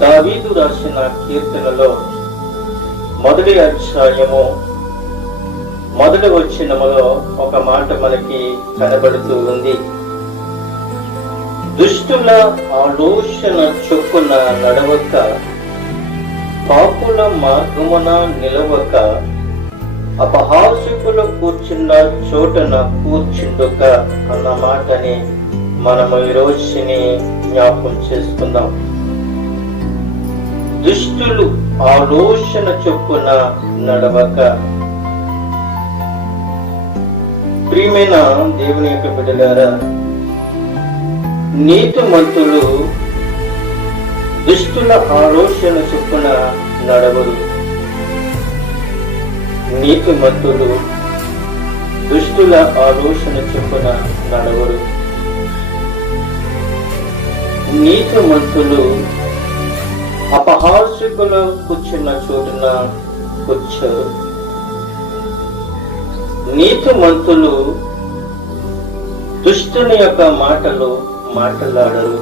దావీదు రాసిన కీర్తనలో మొదటి అధ్యాయము మొదటి వచ్చినములో ఒక మాట మనకి కనబడుతూ ఉంది. దుష్టుల ఆలోచన చొప్పున నడవక పాపుల మార్గమున నిలవక అపహాసకుల కూర్చున్న చోటన కూర్చుండుక అన్న మాటని మనము ఈరోజుని రోజుని జ్ఞాపకం చేసుకుందాం. దుష్టులు ఆలోచన చొప్పున నడవక. ప్రియమైన దేవుని యొక్క బిడ్డలారా నీతిమంతులు దుష్టుల ఆలోచన చొప్పున నడవరు. నీతిమంతులు దుష్టుల ఆలోచన చొప్పున నడవరు. నీతిమంతులు అపహాసకులు కూర్చున్న చోటున కూర్చారు నీతి మంతులు దుష్టుని యొక్క మాటలు మాట్లాడరు.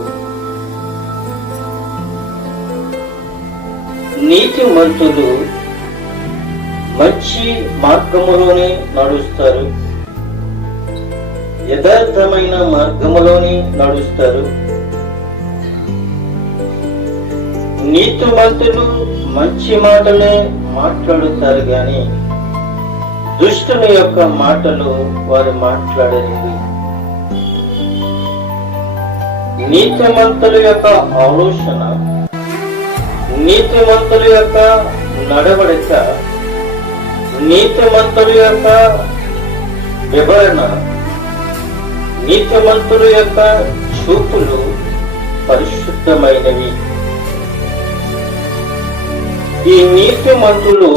నీతి మంతులు మంచి మార్గములోనే నడుస్తారు. యథార్థమైన మార్గములోనే నడుస్తారు. నీతిమంతులు మంచి మాటలే మాట్లాడుతారు గాని దుష్టుని యొక్క మాటలు వారు మాట్లాడలేదు. నీతిమంతుల యొక్క ఆలోచన నీతిమంతుల యొక్క నడవడిక నీతిమంతుల యొక్క వివరణ నీతిమంతుల యొక్క చూపులు పరిశుద్ధమైనవి. ఈ నీతిమంతులు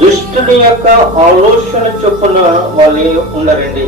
దుష్టుని యొక్క ఆలోచన చొప్పున వాళ్ళు ఉండరండి.